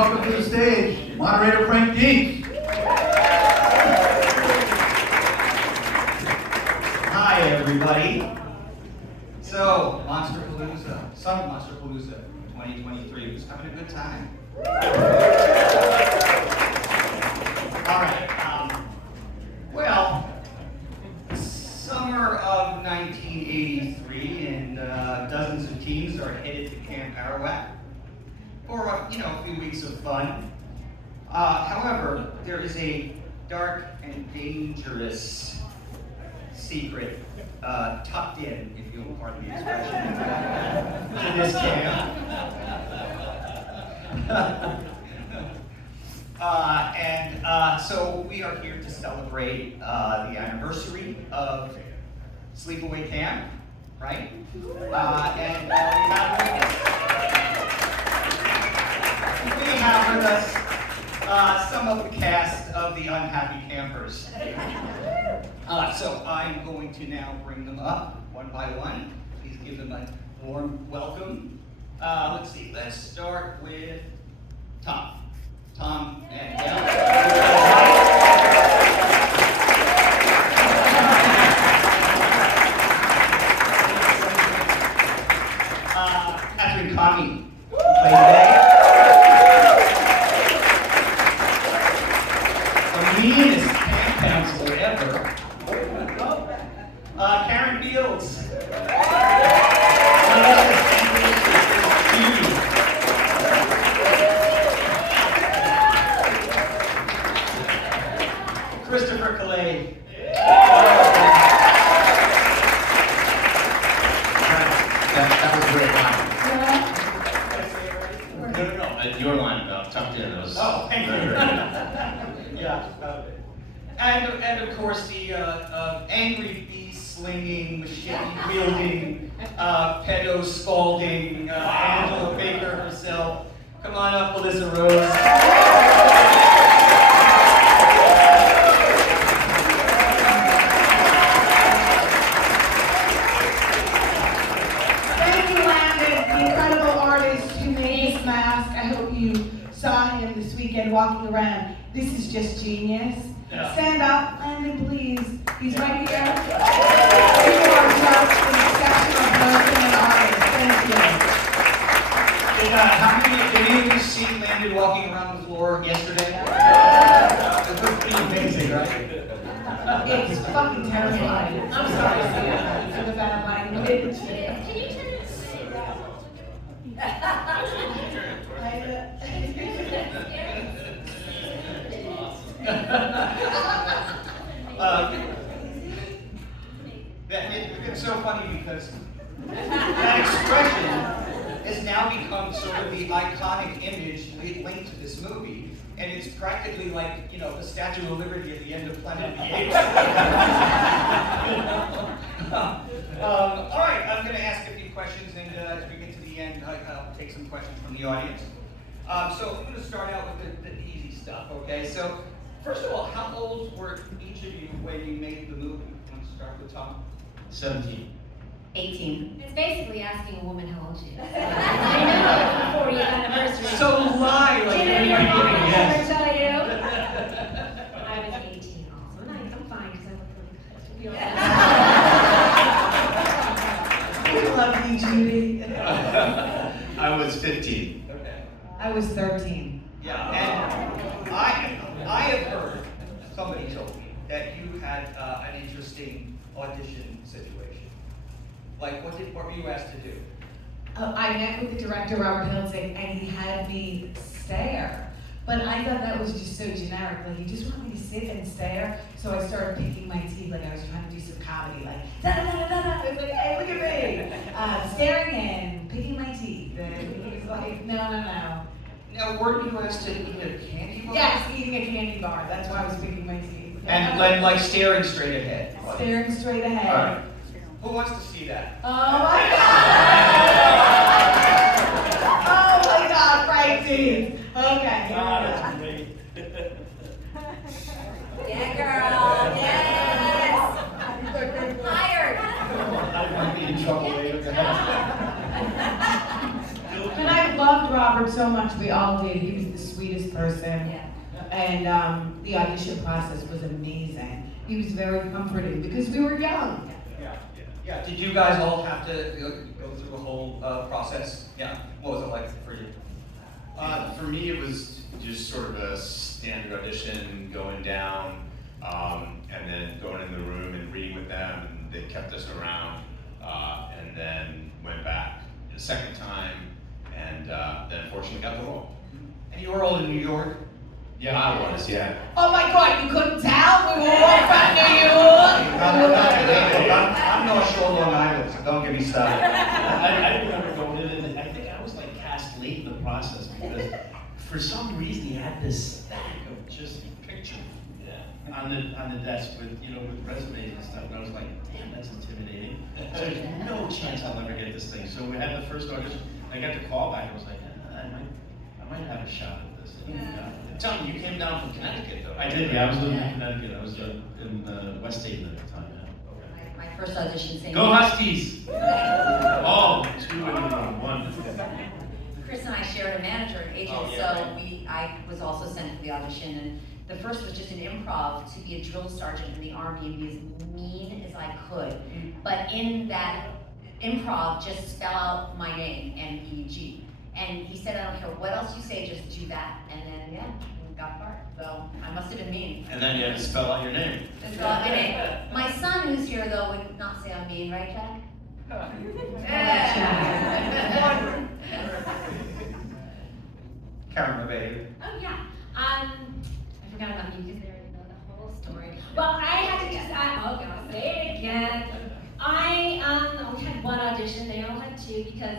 welcome to the stage, moderator Frank Dietz. Hi, everybody. So, Monsterpalooza, Summer Monsterpalooza 2023 was having a good time. All right. Well, summer of 1983, and dozens of teens are headed to Camp Arawak for a few weeks of fun. However, there is a dark and dangerous secret tucked in, if you'll pardon the expression, to this camp. So we are here to celebrate the anniversary of Sleepaway Camp, right? We have with us some of the cast of the Unhappy Campers. So I'm going to now bring them up one by one. Please give them a warm welcome. Let's see, let's start with Tom. Tom and Dell. Katherine, Kamhi, play today. The meanest camp counselor ever. Karen Fields. Christopher Collet. That was a great line. No. Your line about tucked in. That was Thank you. Yeah. And of course the angry bee slinging, machete wielding, pedo scalding Angela Baker herself. Come on up, Felissa Rose. Saw him this weekend walking around. This is just genius. Yeah. Stand up, Landon, please. He's right here. You are just an exceptional person and artist. Thank you. Did any of you see Landon walking around the floor yesterday? It was pretty amazing, right? It's fucking terrifying. I'm sorry, Sia, for the bad language. Can you turn it It's so funny because that expression has now become sort of the iconic image linked to this movie, and it's practically like, the Statue of Liberty at the end of Planet of the Apes. All right, I'm going to ask a few questions, and as we get to the end, I'll take some questions from the audience. So I'm going to start out with the easy stuff, okay? So, first of all, how old were each of you when you made the movie? Want to start with Tom? 17. 18. It's basically asking a woman how old she is. I know, 40th anniversary. So lie like Did your mom yes. ever tell you? I was 18 also. I'm fine because I look really good. We love you, Judy. I was 15. Okay. I was 13. Yeah, and I have heard, somebody told me, that you had an interesting audition situation. Like, what were you asked to do? I met with the director, Robert Hiltzik, and he had me stare. But I thought that was just so generic. Like, you just want me to sit and stare? So I started picking my teeth like I was trying to do some comedy. Like, da-da-da-da-da. It was like, hey, look at me. Staring in, picking my teeth. And he was like, no. Now, weren't you asked to eat a candy bar? Yes, eating a candy bar. That's why I was picking my teeth. And like staring straight ahead. Staring straight ahead. All right. Who wants to see that? Oh my God! Oh my God, right teeth. Okay. Yeah, girl. Yes. Hired. I might be in trouble later. And I loved Robert so much, we all did. He was the sweetest person. Yeah. And the audition process was amazing. He was very comforting because we were young. Yeah. Did you guys all have to go through a whole process? Yeah. What was it like for you? For me, it was just sort of a standard audition, going down, and then going in the room and reading with them, and they kept us around, and then went back a second time, and then unfortunately got the role. And you were all in New York? Yeah, I was, yeah. Oh my God, you couldn't tell? We were all from New York. I'm North Shore, Long Island, so don't get me started. I remember going in and I think I was like cast late in the process because for some reason he had this stack of just pictures on the desk with with resumes and stuff, and I was like, damn, that's intimidating. So there's no chance I'll ever get this thing. So we had the first audition. I got the call back. I was like, I might have a shot at this. Tell me, you came down from Connecticut, though. I did. Yeah, I was living in Connecticut. I was in West Haven at the time. Yeah. My first audition singing. Go Huskies! Oh, 2 and 1. Chris and I shared a manager and agent, Oh, yeah, so right. I was also sent to the audition, and the first was just an improv to be a drill sergeant in the Army and be as mean as I could. But in that improv, just spell out my name, M-E-G. And he said, I don't care what else you say, just do that. And then, yeah, we got part. So I must have been mean. And then you had to spell out your name. Just spell out my name. My son, who's here, though, would not say I'm mean, right, Jack? Yeah. Karen, baby. Oh, yeah. I forgot about you because they already know the whole story. Well, I had to just, say it again. I only had one audition. They all had two because,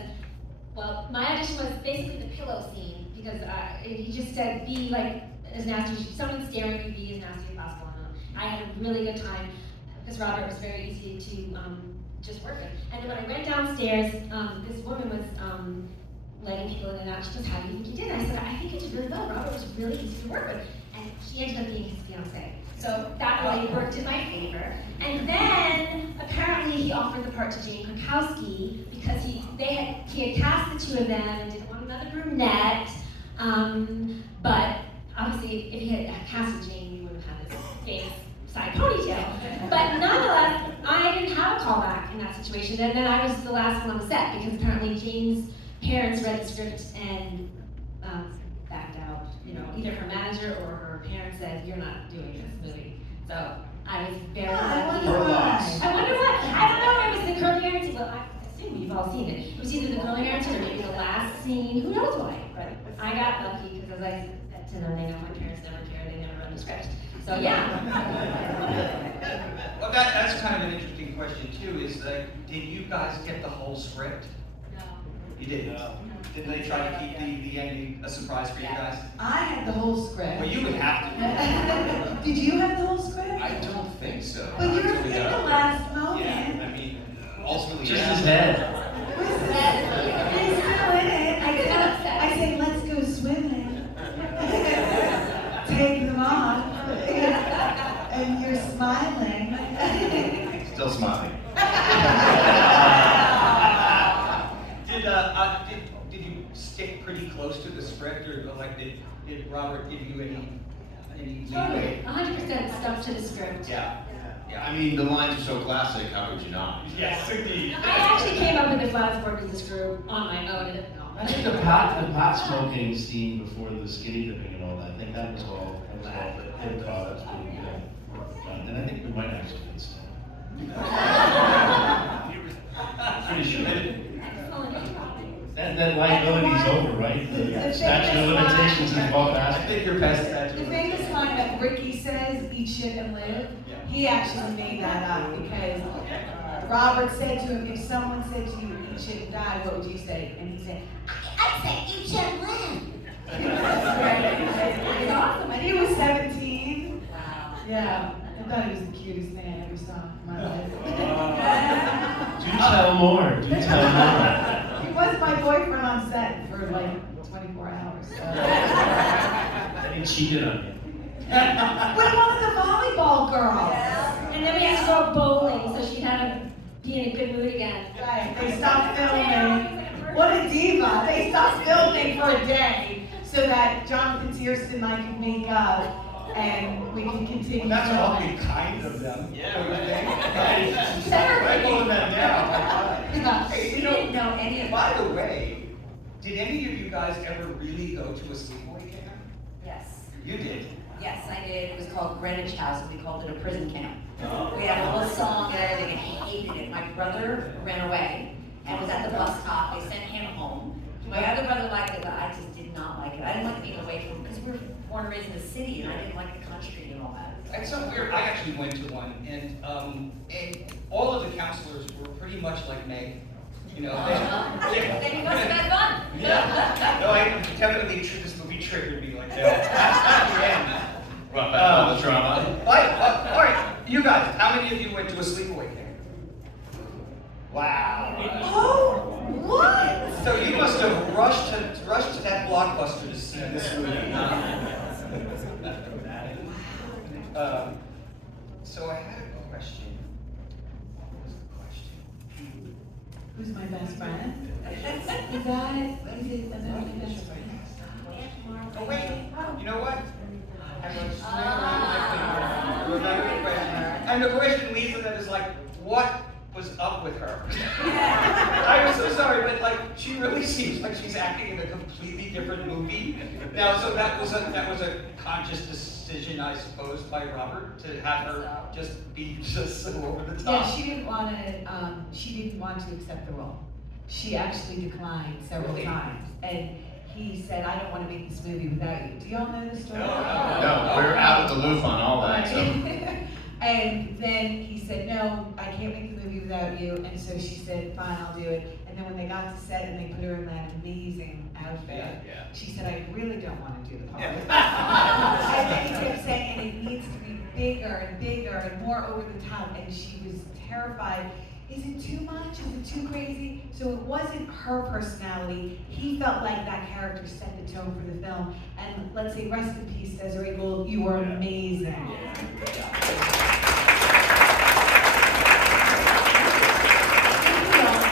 well, my audition was basically the pillow scene because he just said, be like as nasty as someone's staring at you, be as nasty as possible. And I had a really good time because Robert was very easy to just work with. And then when I went downstairs, this woman was letting people in and out. She goes, how do you think you did? I said, I think I did really well. Robert was really easy to work with. And she ended up being his fiancée. So that really worked in my favor. And then apparently he offered the part to Jane Krakowski because he had cast the two of them and didn't want another brunette. But obviously if he had casted Jane, we would have had this famous side ponytail. But nonetheless, I didn't have a callback in that situation. And then I was the last one on the set because apparently Jane's parents read the script and backed out. Either her manager or her parents said, you're not doing this movie. So I was very lucky. I wonder why. I wonder what. I don't know. It was the curling irons. Well, I assume you've all seen it. It was either the curling irons or maybe the last scene. Who knows why? But I got lucky because as I said to them, they know my parents never cared. They never read the script. So yeah. Well, that's kind of an interesting question too. Is like, did you guys get the whole script? No. You didn't. Did they try to keep the ending a surprise for you guys? I had the whole script. Well, you would have to. Did you have the whole script? I don't think so. But you were Until we in got the up last there. moment. Yeah, I mean, ultimately, Just yeah. his head. He's still in it. I said, let's go swimming. Take them off. And you're smiling. Still smiling. Did you stick pretty close to the script, or like did Robert give you any leeway? 100% stuck to the script. Yeah. I mean, the lines are so classic, how could you not? Yes, indeed. I actually came up with the flat board with this group on my own. I think the pot smoking scene before the skinny dipping and all that, I think that was all him caught. That's pretty good. And I think we might actually get some. Pretty sure. That liability's over, right? The statute of limitations is well I past. think you're past that. The famous line that Ricky says, eat shit and live, he actually made that up because Robert said to him, if someone said to you, eat shit and die, what would you say? And he said, I'd say eat shit and live. It's awesome. And he was 17. Wow. Yeah, I thought he was the cutest thing I ever saw in my life. Do tell more. Do tell more. He was my boyfriend on set for like 24 hours. So. And he cheated on me. What about the volleyball girl? And then we had to go bowling, so she'd have to be in a good mood again. Right, they stopped filming. What a diva. They stopped filming so that Jonathan Searson and I can make up and we can continue. Well, that's filming. awfully kind of them. Yeah, don't you right. think? I'm pulling that down. Yeah. Hey, We you know, didn't know any of by that. the way, did any of you guys ever really go to a sleepaway camp? Yes. You did. Yes, I did. It was called Greenwich House, and we called it a prison camp. Oh. We had a little song and everything, and he hated it. My brother ran away and was at the bus stop. They sent him home. My other brother liked it, but I just did not like it. I didn't like being away from, because we were born and raised in the city, and I didn't like the country and all that. It's so weird. I actually went to one, and all of the counselors were pretty much like Meg. You know, Then you must have had fun. Yeah. No, I definitely this movie triggered me like that. That's the end. Brought back all the drama. All right, you guys, how many of you went to a sleepaway camp? Wow. Oh, what? So you must have rushed to that Blockbuster to see this movie. So I had a question. What was the question? Who's my best friend? Is that my best friend? Oh wait, you know what? I remember the question. And the question leads to that is like, what was up with her? I was so sorry, but like, she really seems like she's acting in a completely different movie. Now, so that was a conscious decision, I suppose, by Robert to have her just be just so over the top. Yeah, she didn't want to accept the role. She actually declined several Really? times, and he said, "I don't want to make this movie without you." Do y'all know this story? No, we're out of the loop on all that, so. And then he said, "No, I can't make the movie without you." And so she said, "Fine, I'll do it." And then when they got to set and they put her in that amazing outfit, Yeah. she said, "I really don't want to do the part." Yeah. And then he kept saying, "And it needs to be bigger and bigger and more over the top." And she was terrified. Is it too much? Is it too crazy? So it wasn't her personality. He felt like that character set the tone for the film. And let's say, rest in peace, Desiree Gould, you were amazing.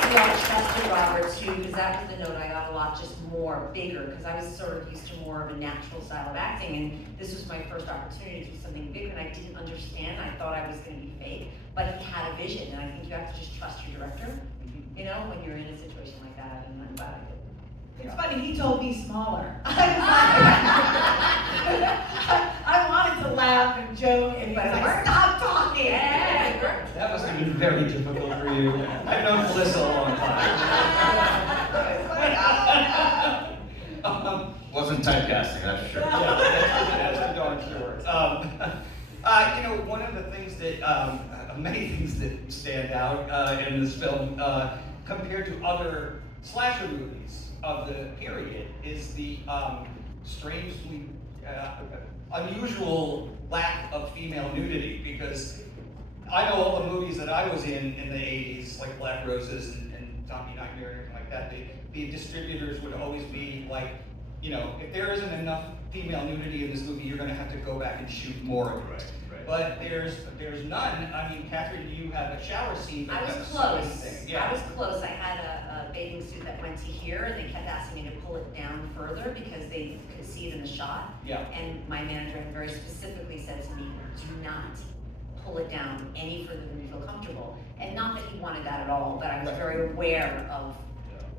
We all trusted Robert too, because that was the note I got a lot, just more, bigger, because I was sort of used to more of a natural style of acting, and this was my first opportunity to do something bigger, and I didn't understand. I thought I was going to be fake, but he had a vision, and I think you have to just trust your director, you know, when you're in a situation like that, and I'm glad I did. It's funny, he told me smaller. I wanted to laugh and joke, and he was like, "Stop talking!" That must have been very difficult for you. I've known Felissa a long time. Wasn't typecasting, that's for sure. Yeah, that's for darn sure. You know, one of the things that, many things that stand out in this film compared to other slasher movies of the period is the strangely unusual lack of female nudity, because I know all the movies that I was in the 80s, like Black Roses and Zombie Nightmare and everything like that, the distributors would always be like, you know, if there isn't enough female nudity in this movie, you're going to have to go back and shoot more of it. Right. But there's none. I mean, Katherine, you have a shower scene. That I was does close. anything. Yeah. I was close. I had a bathing suit that went to here, and they kept asking me to pull it down further because they could see it in the shot. Yeah. And my manager had very specifically said to me, "Do not pull it down any further than you feel comfortable." And not that he wanted that at all, but I was Right. very aware of,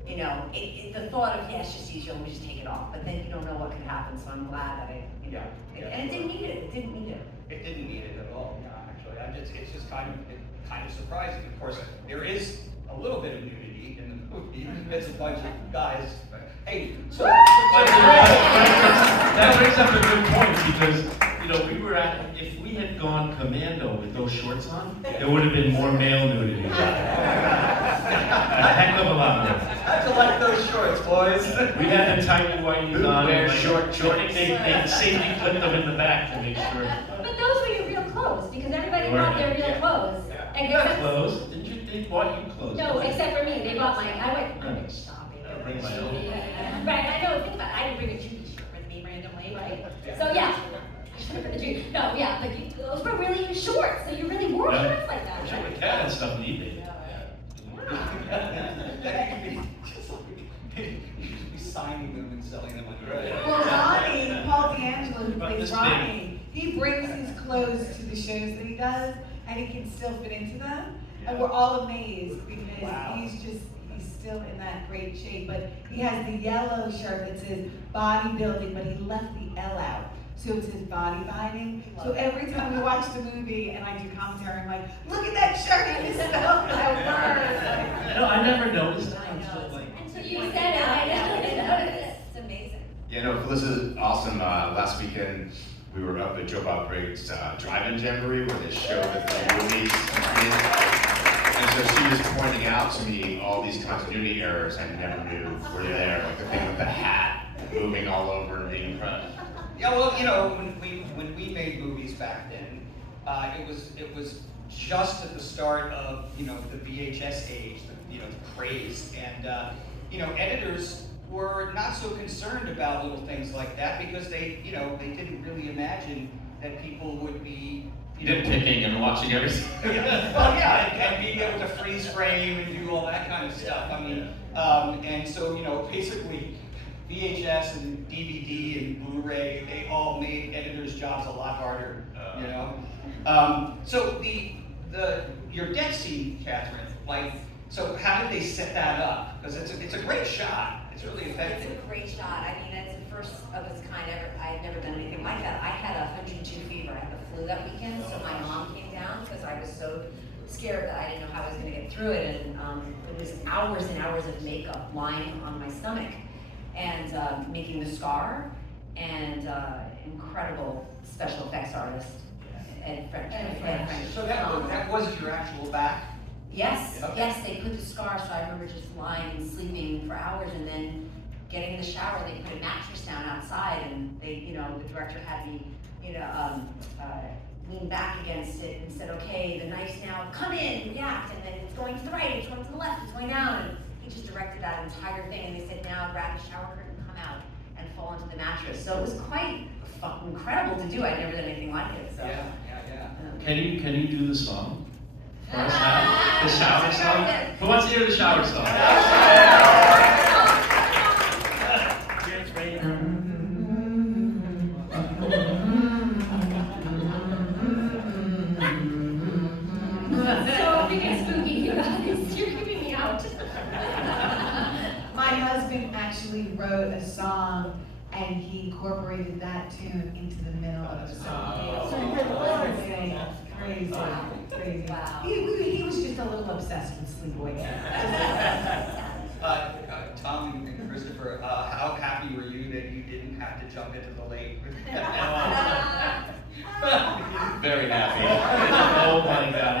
you know, the thought of, yeah, it's just easier, let me just take it off. But then you don't know what could happen, so I'm glad that and it didn't need it. It didn't need it. It didn't need it at all. Yeah, actually, it's just kind of surprising. Of course, there is a little bit of nudity in the movie. It's a bunch of guys. Hey, so That brings up a good point, because, you know, if we had gone commando with those shorts on, there would have been more male nudity. A heck of a lot more. I collect those shorts, boys. We had the tiny whiteies on. Wear like, short I think they safety clipped them in the back to make sure. But those were your real clothes, because everybody They were. bought their real Yeah. clothes. Yeah. And You got except- clothes? Didn't you? They bought you clothes. No, except for me, they bought my, I went shopping. I bring my own. Right, I know, think about it, I didn't bring a Judy shirt with me randomly, right? So yeah, I should have put the Judy, no, yeah, but those were really your shorts, so you really wore Yeah. shorts like that, I'm sure right? the cat and stuff in eBay. That could be just like you should be signing them and selling them on eBay. Well, who But plays this Ronnie, he brings his clothes to the shows that he does, and he can still fit into them. And we're all amazed because Wow. he's still in that great shape. But he has the yellow shirt that says bodybuilding, but he left the L out. So it says body binding. So every time we watch the movie and I do commentary, I'm like, look at that shirt, he misspelled that word. No, I never noticed that. I know. Until, like, Until you said it, I know. It's amazing. Yeah, no, Felissa's awesome. Last weekend, we were up at Joe Bob Briggs' drive-in jamboree where they showed the three movies. And so she was pointing out to me all these continuity errors I never knew were there, like the thing with the hat moving all over and being crushed. Yeah, well, you know, when we made movies back then, it was just at the start of, you know, the VHS age, the craze, and you know, editors were not so concerned about little things like that because they didn't really imagine that people would be Nitpicking and watching everything. well, yeah, and being able to freeze frame and do all that kind of stuff. I mean, and so, you know, basically VHS and DVD and Blu-ray, they all made editors' jobs a lot harder, you know? So your death scene, Katherine, like, so how did they set that up? Because it's a great shot. It's really effective. It's a great shot. I mean, it's the first of its kind ever. I had never done anything like that. I had 102 fever. I had the flu that weekend, so my mom came down because I was so scared that I didn't know how I was going to get through it. And it was hours and hours of makeup lying on my stomach and making the scar and incredible special effects artist Ed French. So that was your actual back? Yes, Okay. yes, they put the scar, so I remember just lying and sleeping for hours and then getting in the shower. They put a mattress down outside and they, you know, the director had me, you know, lean back against it and said, okay, the knife's now, come in, react, and then it's going to the right, it's going to the left, it's going down. And he just directed that entire thing and they said, now grab the shower curtain, come out and fall into the mattress. So it was quite incredible to do. I'd never done anything like it, so. Yeah. Can you do the song? For us now? The shower song? Who wants to hear the shower song? It's raining. So if it gets spooky, you guys, you're keeping me out. My husband actually wrote a song and he incorporated that tune into the middle of the song. So crazy. Wow. He was just a little obsessed with Sleepaway. Tom and Christopher, how happy were you that you didn't have to jump into the lake? Very happy. Oh my God,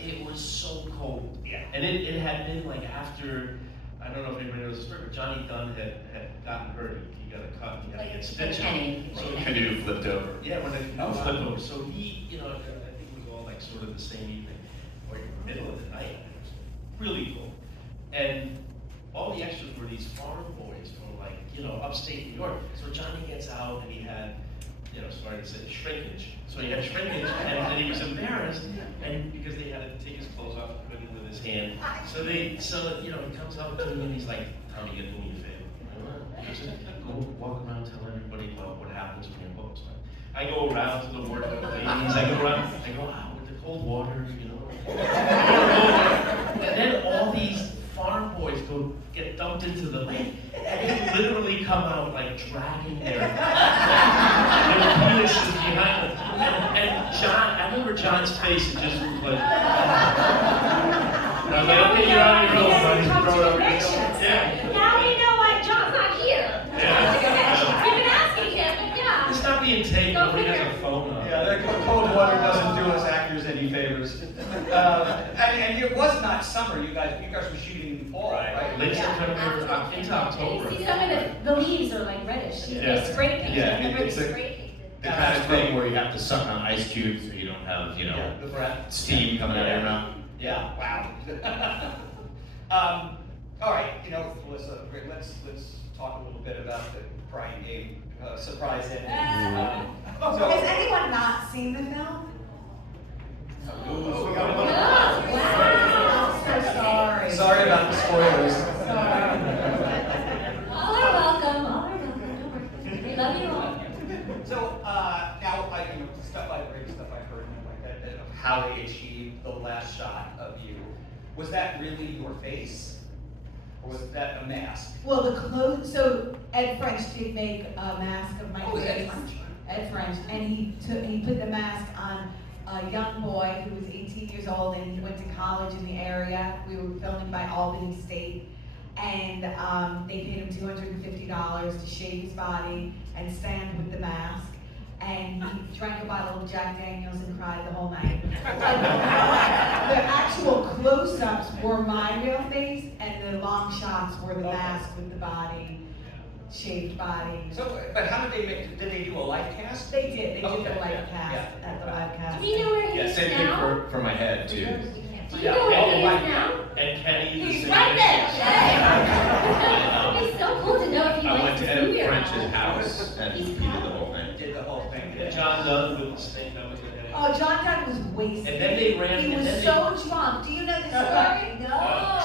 it was so cold. Yeah. And it had been like after, I don't know if anybody knows the story, but Johnny Dunn had gotten hurt. He got a cut, he had to get stitches. Kenny. So Canoe flipped over. yeah, when the flipped over. So he, you know, I think it was all like sort of the same evening, or middle of the night. It was really cool. And all the extras were these farm boys from like, you know, upstate New York. So Johnny gets out and he had, you know, sorry to say, shrinkage. So he had shrinkage and he was embarrassed and because they had to take his clothes off and put it with his hand. So you know, he comes up to me and he's like, Tommy, you do me a favor. He said, go walk around, tell everybody about what happens when you're hooked. I go around to the work ladies, I go out with the cold water, you know. And then all these farm boys get dumped into the lake, and they literally come out like dragging their penises behind them. And John, I remember John's face, it just was like, I was like, okay, you're out of your own, buddy. Throw it over. Yeah. Now we know why John's not here. Yeah. We've been asking him, but yeah. It's not being taken, Go nobody has figure. a phone on. Yeah, that cold water doesn't do us actors any favors. And it was not summer. You guys were shooting in the fall, right? Late September into October. And you see some of the leaves are like reddish. Yeah. They spray painted. Yeah, They're it's a- spray painted. The kind of thing where you have to suck on ice cubes so you don't have, you know, Yeah, the breath. steam coming out of your mouth. Yeah, wow. All right, you know, Felissa, let's talk a little bit about the crying game surprise ending. Has anyone not seen the film? We got one. Wow. So sorry. Sorry about the spoilers. Sorry. All are welcome. All are welcome. Don't worry. We love you all. So how they achieved the last shot of you. Was that really your face? Or was that a mask? Well, the clothes, so Ed French did make a mask of my Oh, was face. Ed French? Ed French, and he put the mask on a young boy who was 18 years old, and he went to college in the area. We were filming by Albany State, and they paid him $250 to shave his body and stand with the mask. And he drank a bottle of Jack Daniels and cried the whole night. The actual close-ups were my real face, and the long shots were the mask with the body, shaved body. So, but how did they do a live cast? They did the Okay, live yeah, cast, yeah. at the live cast. Do we know where he Yeah, is same thing now? for my head too. Do you Yeah, know where he yeah, is now? And Kenny, the He's same right thing. there. It'd be so cool to know if he I went likes to this movie Ed or not. French's house and he did the whole thing. Did the whole thing. And John Dunn with the snake that was in it. Oh, John Dunn was wasted. And then they ran, He and was then so drunk. Do you know the story? No.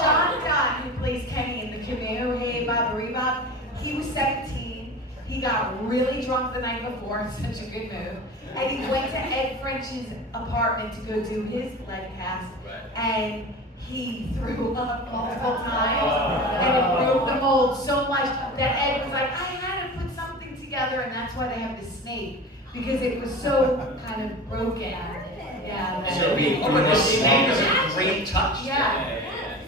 John Dunn, who plays Kenny in the canoe, Hey Bob Rebop, he was 17. He got really drunk the night before, such a good move. And he went to Ed French's apartment to go do his leg cast. And he threw up multiple times. And it broke the mold so much that Ed was like, I had to put something together, and that's why they have the snake. Because it was so kind of broken. Yeah. that- So we- Oh, but the snake is a great touch. Yeah.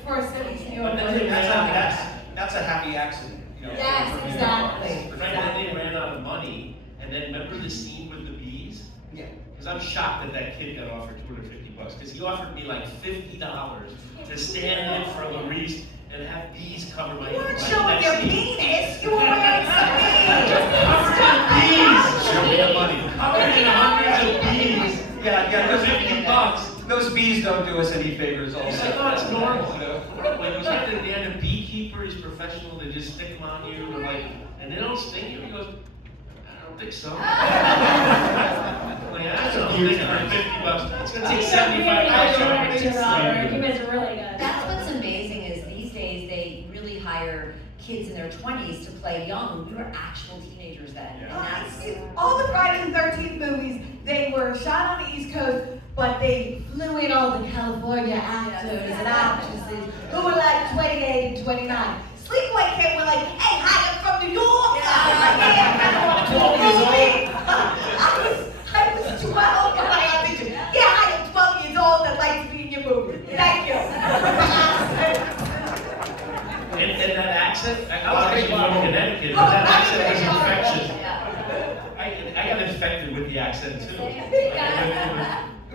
For a 17-year-old. But then they That's a happy accident, you know. Yes, for me. exactly. Right, and they ran out of money, and then remember the scene with the bees? Yeah. Because I'm shocked that that kid got offered $250, because he offered me like $50 to stand in for Larice and have bees cover my. You weren't my showing your scene. penis. You were wearing Covered in bees! Show me the money. Covered in hundreds of bees! Yeah, For $50. Those bees don't do us any favors also. He's like, oh, it's normal. Like, was that the end of beekeeper? He's professional, they just stick them on you, and like, and they don't sting you? He goes, I don't think so. Like, I don't think for $50. It's gonna take He's a 75 really bucks. good I director, think. Robert. He was really good. That's what's amazing is these days they really hire kids in their 20s to play young. We were actual teenagers then. And that's All the Friday the 13th movies, they were shot on the East Coast, but they flew in all the California actors and actresses who were like 28 and 29. Sleepaway came with like, hey, hi, I'm from New York. I was 12 when I auditioned. Yeah, I am 12 years old and like to be in your movie. Thank you. And that accent, I was actually from Connecticut, but that accent was infectious. I got infected with the accent too.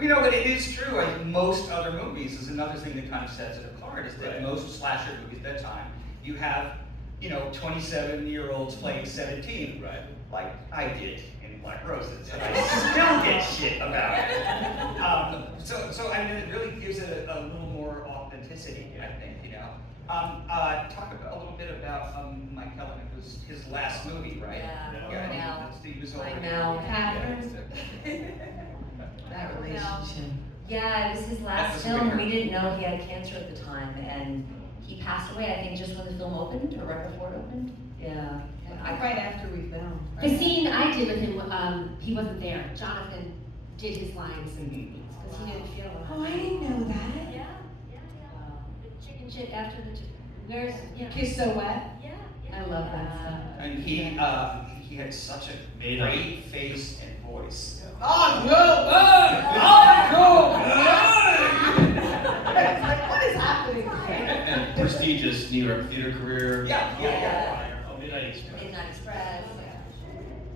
You know, but it is true. Like most other movies, is another thing that kind of sets it apart. Is that Right. most slasher movies at that time, you have, 27-year-olds playing 17. Right. Like I did in Black Roses, and I still get shit about it. So I mean, it really gives it a little more authenticity, I think. Talk a little bit about Mike Kelly. It was his last movie, right? Yeah. Yeah. He was over I here. know. Katherine. That relationship. Yeah, it was his That last was film. weird. We didn't know he had cancer at the time, and he passed away, I think, just when the film opened, or right before it opened. Yeah. Right after we filmed. The scene I did with him, he wasn't there. Jonathan did his lines and because he didn't feel it. Oh, I didn't know that. Yeah. The chicken shit after the chicken. Where's, yeah. Kiss So Wet. Yeah. I love that stuff. And he had such a great face and voice. Oh no! It's like, what is happening? And prestigious New York theater career. Yeah. Oh, Midnight Express. Midnight Express.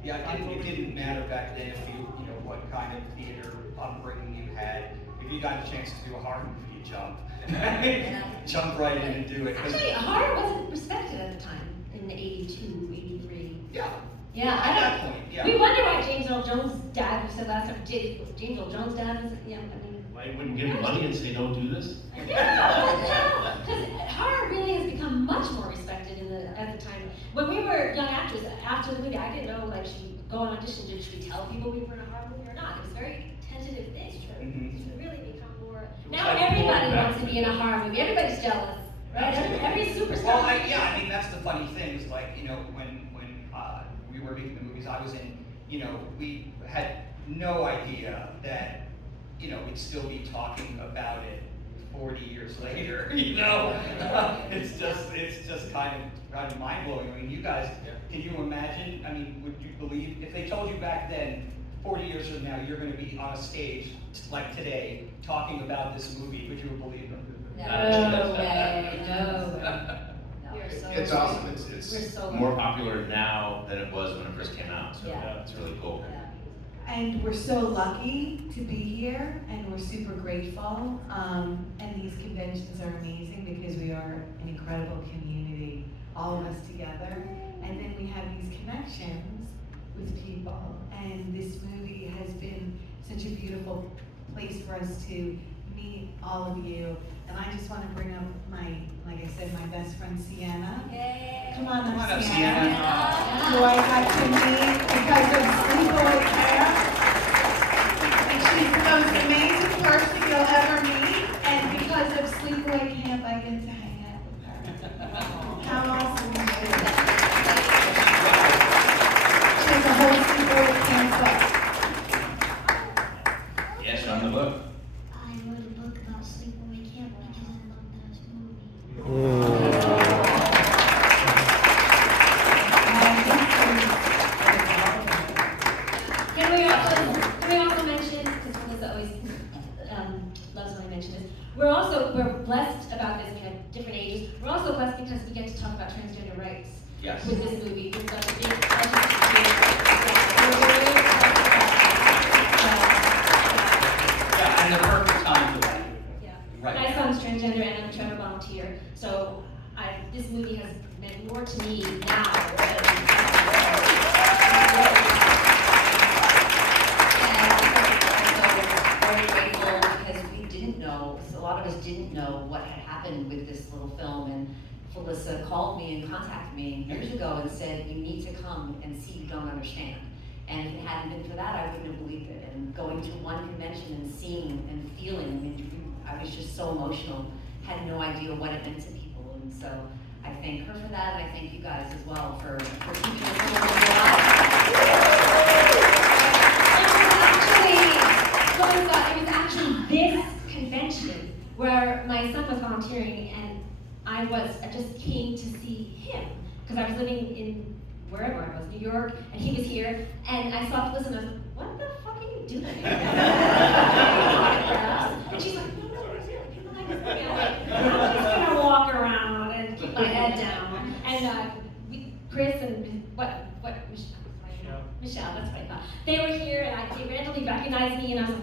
Yeah, it didn't matter back then if you know what kind of theater upbringing you had. If you got a chance to do a horror movie, you jump. Jump right in and do it. 'Cause- Actually, horror wasn't respected at the time in 82, 83. Yeah. Yeah, At I that don't. point, yeah. We wonder why James Earl Jones' dad, we said last time, James Earl Jones' dad was, I mean. Why you wouldn't give him money and say, don't do this? Yeah, because horror really has become much more respected at the time. When we were young actors, after the movie, I didn't know, like, should we go on audition, should we tell people we were in a horror movie or not? It was a very tentative thing. It should really become more. Now like everybody going wants to be in a horror movie. Everybody's jealous, right? Every superstar. Well, I mean, that's the funny thing is like, when we were making the movies I was in, we had no idea that we'd still be talking about it 40 years later, it's just kind of mind-blowing. I mean, you guys, can you imagine, would you believe, if they told you back then, 40 years from now, you're gonna be on a stage like today, talking about this movie, would you believe them? No way, no way. No. It's awesome. We're It's so more lucky. popular now than it was when it first came out. So Yeah. it's really cool. Yeah. And we're so lucky to be here, and we're super grateful. And these conventions are amazing because we are an incredible community, all of us together. And then we have these connections with people. And this movie has been such a beautiful place for us to meet all of you. And I just want to bring up like I said, my best friend Sienna. Yay. Come on Come on up, up, Sienna. Sienna. Who I got to meet because of Sleepaway Camp. And she's the most amazing person you'll ever meet. And because of Sleepaway Camp, I get to hang out with her. How awesome is she? She has a whole Sleepaway Camp book. Yes, on the book. I wrote a book about Sleepaway Camp because I love that movie. Can we also mention, because Felissa always loves when I mention this, we're blessed about this, we have different ages, we're also blessed because we get to talk about transgender rights Yes. with this movie. We've got a big project to do. We're very excited Yeah, and the perfect time for that. yeah. Right. My son's transgender and I'm a Trevor volunteer, so this movie has meant more to me now Very grateful because we didn't know, a lot of us didn't know what had happened with this little film, and Felissa called me and contacted me years ago and said, you need to come and see You Don't Understand. And if it hadn't been for that, I wouldn't have believed it. And going to one convention and seeing and feeling, I was just so emotional, had no idea what it meant to people. And so I thank her for that, and I thank you guys as well for keeping us alive. It was actually this convention where my son was volunteering and I just came to see him because I was living in wherever I was, New York, and he was here, and I saw Felissa and I was like, what the fuck are you doing? And she's like, no, people like this movie. I'm just gonna walk around and keep my head down. And Chris and Michelle, that's what I thought. They were here and they randomly recognized me and I was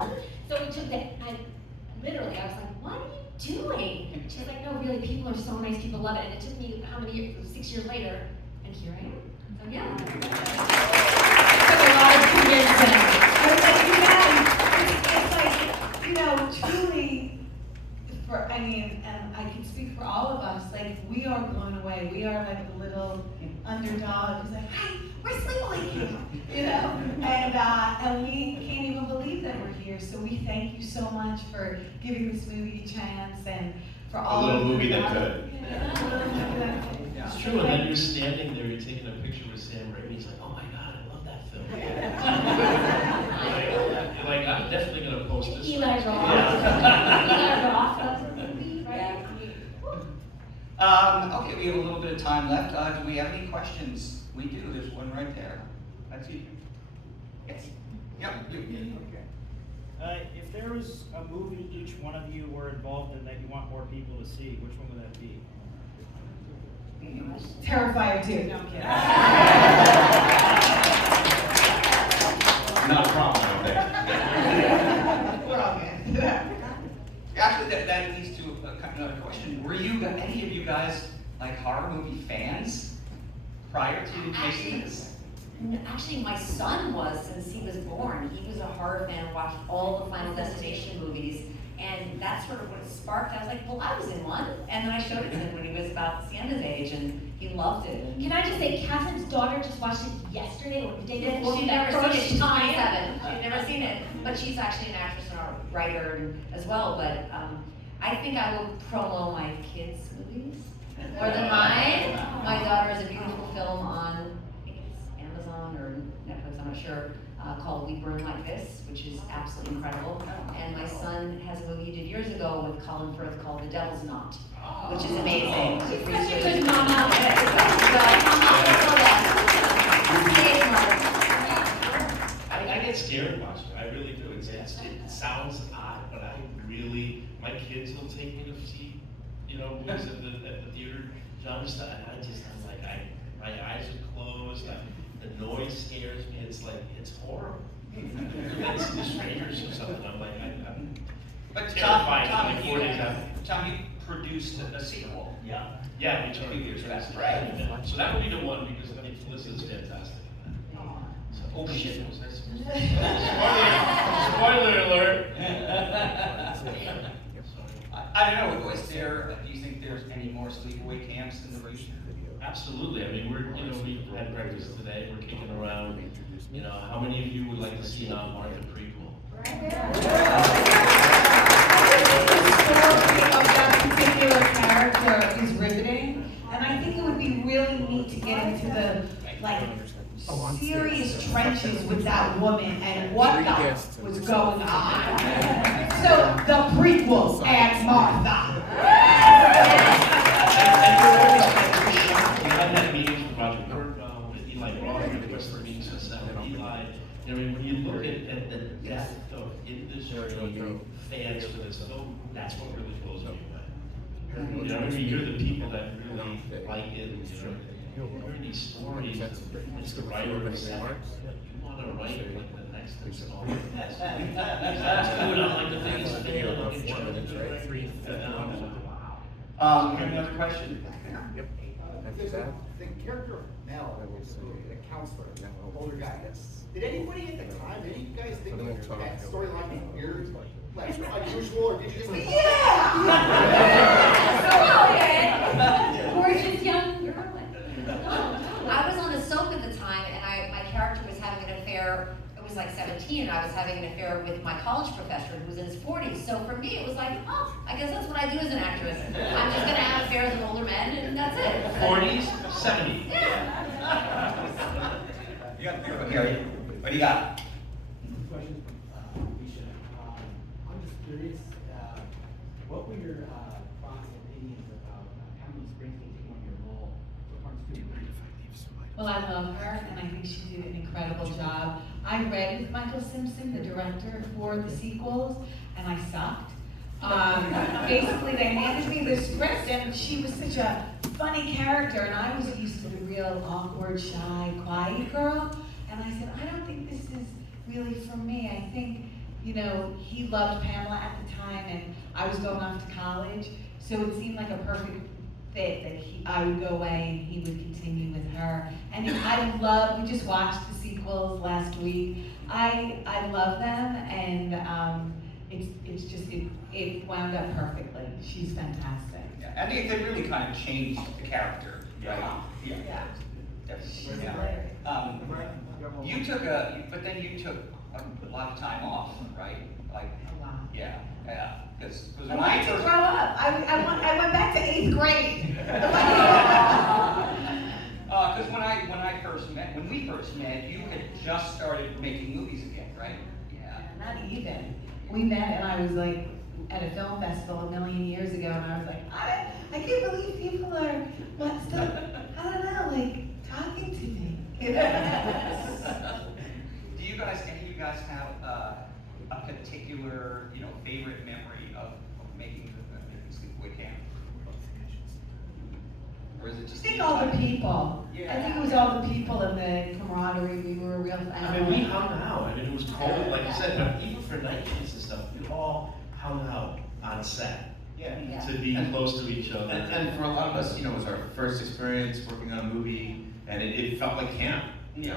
like, so we took that, I was like, what are you doing? And she's like, no, really, people are so nice, people love it. And it took me, how many years, 6 years later, and here I am. So yeah. It took a lot of convincing. It's like, truly, and I can speak for all of us, like, we are blown away. We are like the little underdog who's like, hey, we're Sleepaway Camp, and we can't even believe that we're here. So we thank you so much for giving this movie a chance and for all little of movie you. that could. Yeah. It's true, and then you're standing there, you're taking a picture with Sam Raimi, he's like, oh my God, I love that film. You're like, I'm definitely gonna post this. Eli Roth. Yeah. Eli Roth, that's a movie, right? Okay, we have a little bit of time left. Do we have any questions? We do, there's one right there. That's you. Yes. Yep, you. Okay. If there was a movie each one of you were involved in that you want more people to see, which one would that be? Terrifier 2. No, I'm kidding. Not a problem, I don't think. We're all good. Actually, that leads to another question. Were any of you guys like horror movie fans prior to making this? Actually, my son was since he was born. He was a horror fan, watched all the Final Destination movies, and that's sort of what sparked. I was like, well, I was in one, and then I showed it to him when he was about Sienna's age, and he loved it. And Can I just say, Catherine's daughter just watched it yesterday or the day before. well, she'd never seen it. She's time. 27. She'd never seen it, but she's actually an actress and a writer as well. But I think I will promo my kids' movies more than mine. My daughter has a beautiful film on, I think it's Amazon or Netflix, I'm not picture called We Burn Like This, which is absolutely incredible. And my son has a movie he did years ago with Colin Firth called The Devil's Knot, which is amazing. She's such a good mama. I get scared watching it. I really do. It sounds odd, but my kids will take me to see, movies at the theater, genre stuff, and I'm like, my eyes are closed. The noise scares me. It's horrible. It's The Strangers or something. I'm like, I'm But terrified. Tom, you produced a sequel. Yeah, we A few years back, right. So that would be the one because I think Felissa's fantastic. So, Oh, shit. Was that spoiler alert. I don't know, do you think there's any more sleepaway camps in the region? Absolutely. I mean, we had breakfast today. We're kicking around. How many of you would like to see an Aunt Martha prequel? Of that particular character is riveting, and I think it would be really neat to get into the serious trenches with that woman and what was going on. So the prequel, Aunt Martha. We had that meeting with Roger Burwell, with Eli Roth, and the rest of the meetings with Sam and Eli. When you look at the depth of industry fans for this film, that's what really blows me away. You're the people that really like it, hearing these stories, it's the writer who said, you want to write the next installment. That's good, I like the things that they look at each other. Another question? The character of Mel, the counselor, older guy, did anybody at the time, did you guys think that storyline was weird, unusual, or did you just think, Gorgeous young girl. I was on a soap at the time, and my character was having an affair. It was like 17, and I was having an affair with my college professor who was in his 40s. So for me, it was like, oh, I guess that's what I do as an actress. I'm just gonna have affairs with older men, and that's it. 40s, 70s. Yeah. What do you got? Question for Alicia. I'm just curious, what were your thoughts and opinions about Kamhi Springsteen taking on your role for Parts 2 and 3? Well, I love her, and I think she did an incredible job. I read with Michael Simpson, the director for the sequels, and I sucked. Basically, they handed me the script, and she was such a funny character, and I was used to the real awkward, shy, quiet girl. And I said, I don't think this is really for me. I think, he loved Pamela at the time, and I was going off to college, so it seemed like a perfect fit that I would go away and he would continue with her. And we just watched the sequels last week. I love them, and it wound up perfectly. She's fantastic. Yeah, and they really kind of changed the character, right? Yeah. Definitely. She's Yeah. hilarious. You took a lot of time off, right? Like, A lot. yeah. Because I wanted to grow up. I went back to 8th grade. Because when we first met, you had just started making movies again, right? Yeah. Not even. We met, and I was like at a film festival a million years ago, and I was like, I can't believe people are talking to me. Do you guys, any of you guys have a particular, favorite memory of making the Sleepaway Camp? Or is it just? I think all the people. Yeah. I think it was all the people and the camaraderie. We were a real family. I mean, we hung out. It was cold, like you said, but even for night games and stuff, we all hung out on set. Yeah. To be close to each other. And for a lot of us, it was our first experience working on a movie, and it felt like camp. We were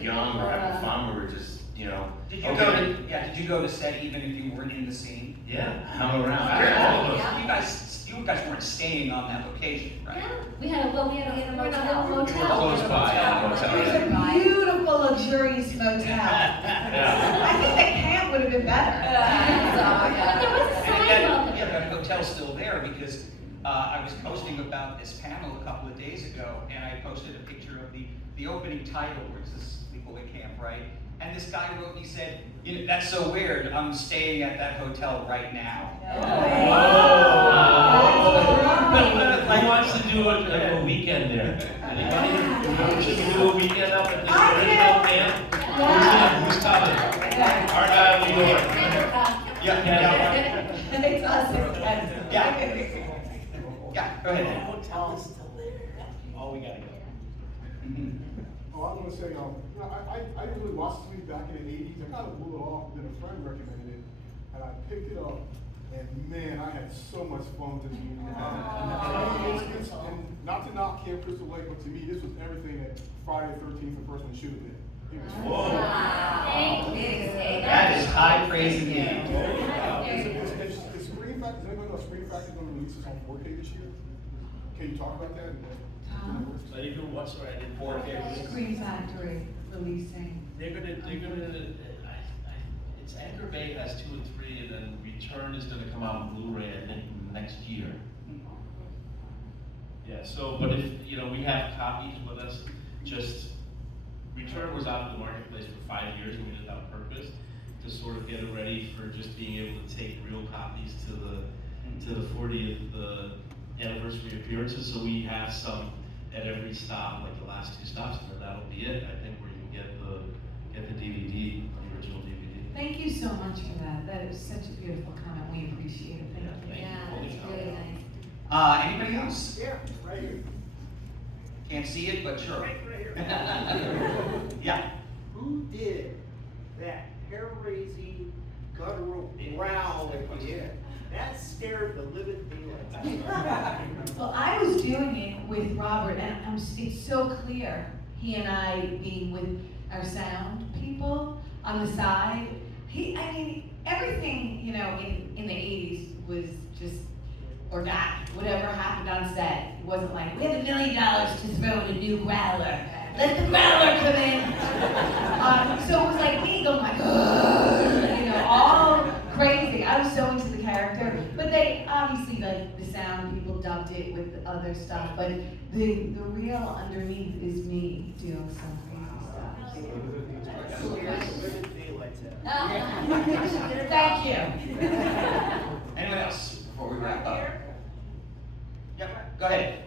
young, we were having fun, we were just, Did you go to set even if you weren't in the scene? Yeah. hung around. All of us. You guys weren't staying on that location, right? Yeah, we had a motel. Close by, motel, It was yeah. a beautiful, luxurious motel. I think the camp would have been better. But there was a And sign yet, about yeah, them. that hotel's still there because I was posting about this panel a couple of days ago, and I posted a picture of the opening title, where it says sleepaway camp, right? And this guy wrote me, he said, you know, that's so weird, I'm staying at that hotel right now. Who wants to do a weekend there? Anybody? Should we do a weekend up at this original camp? Who's coming? Our guy in New York. Yeah. It's us, it's Ken. Yeah, go ahead. Hotel is still there. Oh, we gotta go. Oh, I was gonna say, you know, I didn't really watch Sleep back in the '80s. I kind of blew it off, then a friend recommended it, and I picked it up, and man, I had so much fun with this movie. And not to knock Camp Crystal Lake, but to me, this was everything that Friday the 13th impersonation should have been. It was fun. That is high praise indeed. Is Screen Factor, does anybody know if Screen Factor is going to release this on 4K this year? Can you talk about that? So they do what, sorry, I did 4K. Screen Factory releasing. They're gonna, it's Anchor Bay has 2 and 3, and then Return is gonna come out on Blu-ray, I think, next year. Yeah, so, but if, you know, we have copies with us, just, Return was out in the marketplace for 5 years, and we did that on purpose, to sort of get it ready for just being able to take real copies to the 40th anniversary appearances, so we have some at every stop, like the last 2 stops, and then that'll be it, I think, where you can get the DVD, the original DVD. Thank you so much for that. That is such a beautiful comment. We appreciate it. Thank you. Yeah, it's really nice. Anybody else? Yeah, right here. Can't see it, but sure. Right here. Yeah. Who did that hair-raising, guttural growl at the end? That scared the living daylights. Well, I was doing it with Robert, and it's so clear, he and I being with our sound people on the side. I mean, everything, you know, in the 80s was just, or not, whatever happened on set. It wasn't like, we have $1 million to throw in a new growler. Let the growler come in. So it was like me going like, ugh, you know, all crazy. I was so into the character, but they obviously, like, the sound people dubbed it with other stuff, but the real underneath is me doing some crazy stuff. Thank you. Anyone else before we wrap up? Yep, go ahead.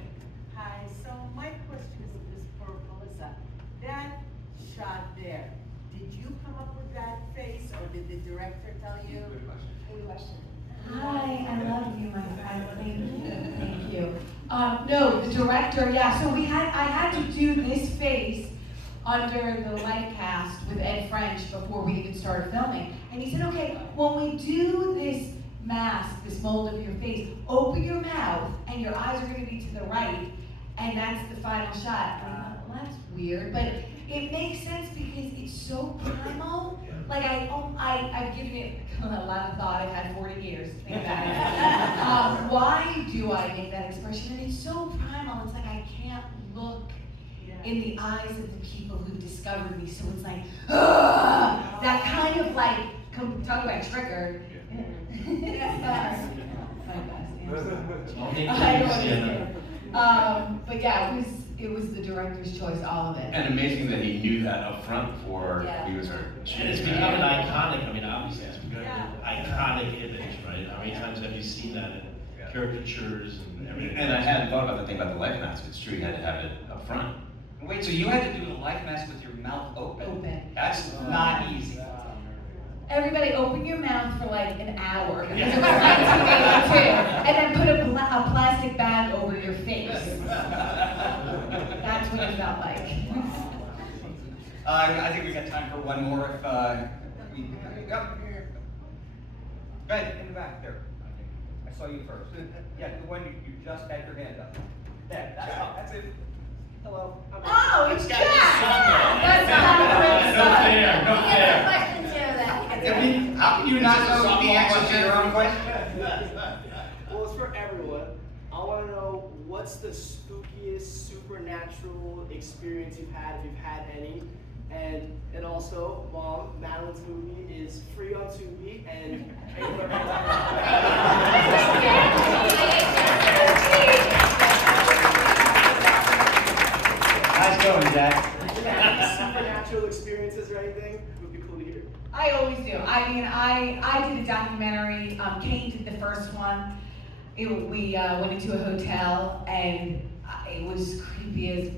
Hi, so my question is for Felissa. That shot there, did you come up with that face or did the director tell you? Good question. Hi, I love you, my friend. Thank you. No, the director, yeah, so I had to do this face under the light cast with Ed French before we even started filming. And he said, okay, when we do this mask, this mold of your face, open your mouth and your eyes are gonna be to the right, and that's the final shot. I thought, well, that's weird, but it makes sense because it's so primal. Like I've given it a lot of thought. I've had 40 years to think about it. Why do I make that expression? And it's so primal. It's like I can't look in the eyes of the people who discovered me. So it's like, ugh! That kind of like, talk about triggered. But yeah, it was the director's choice, all of it. And amazing that he knew that up front before he was our. And it's become an iconic, I mean, obviously it's become an iconic image, right? How many times have you seen that in caricatures and everything? And I hadn't thought about the thing about the life mask. It's true, you had to have it up front. Wait, so you had to do the life mask with your mouth open? Open. That's not easy. Everybody open your mouth for like an hour, because it was 1982, and then put a plastic bag over your face. That's what it felt like. I think we got time for one more. If yep. Go ahead, in the back there. I saw you first. Yeah, the one you just had your hand up. There, that's it. Hello. Oh, it's Jack! That's not fair, no fair. Question too, then. How can you not know the answer to your own question? Well, it's for everyone. I want to know what's the spookiest supernatural experience you've had, if you've had any. And also, Mom, Madeline's movie is free on Tubi and Nice going, Jack. any supernatural experiences or anything? It would be cool to hear. I always do. I mean, I did a documentary. Kane did the first one. We went into a hotel and it was creepy as,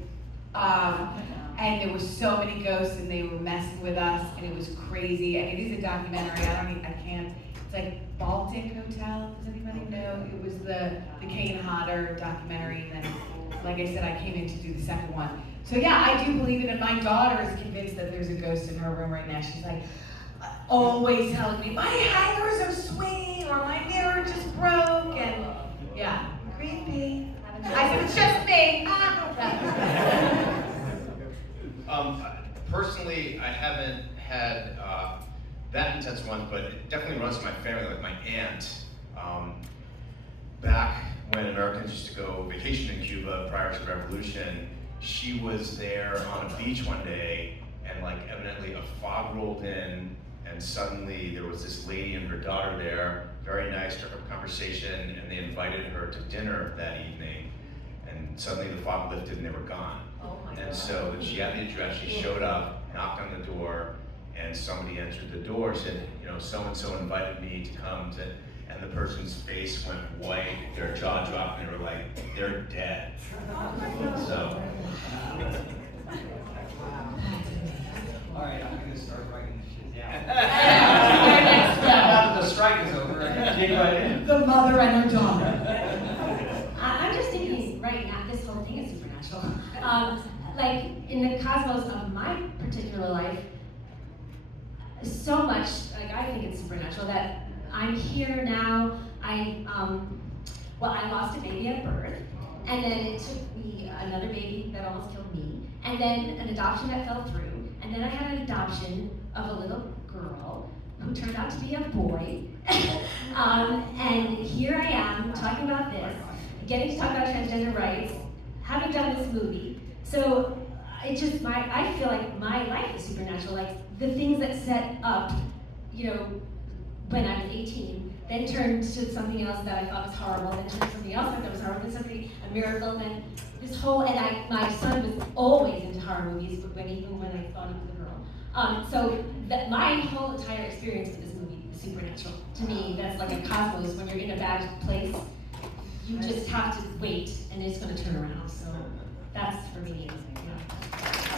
and there were so many ghosts and they were messing with us and it was crazy. And it is a documentary. I can't. It's like Baltic Hotel. Does anybody know? It was the Kane Hodder documentary. And then, like I said, I came in to do the second one. So yeah, I do believe it. And my daughter is convinced that there's a ghost in her room right now. She's like, always telling me, my hangers are swinging or my mirror just broke, and yeah, creepy. I said, it's just me. Personally, I haven't had that intense one, but it definitely runs in my family, like my aunt. Back when Americans used to go vacation in Cuba prior to the revolution, she was there on a beach one day, and like evidently a fog rolled in, and suddenly there was this lady and her daughter there, very nice, struck up conversation, and they invited her to dinner that evening. And suddenly the fog lifted and they were gone. Oh my And God. so when she had the address, she showed up, knocked on the door, and somebody answered the door, said, you know, so-and-so invited me to come to, and the person's face went white, their jaw dropped, and they were like, they're dead. So. All right, I'm gonna start writing this shit down. Now Now that the strike is over, I can dig right in. the mother and her daughter. I'm just thinking right now, this whole thing is supernatural. Like in the cosmos of my particular life, so much, like I think it's supernatural that I'm here now. I lost a baby at birth, and then it took me another baby that almost killed me, and then an adoption that fell through, and then I had an adoption of a little girl who turned out to be a boy. And here I am talking about this, getting to talk about transgender rights, having done this movie. So I feel like my life is supernatural. Like the things that set up, you know, when I was 18, then turned to something else that I thought was horrible, then turned to something else that was horrible, then something, a miracle, and then this whole, my son was always into horror movies, even when I thought he was a girl. So that my whole entire experience with this movie is supernatural. To me, that's like a cosmos. When you're in a bad place, you just have to wait, and it's going to turn around. So that's for me. Yeah.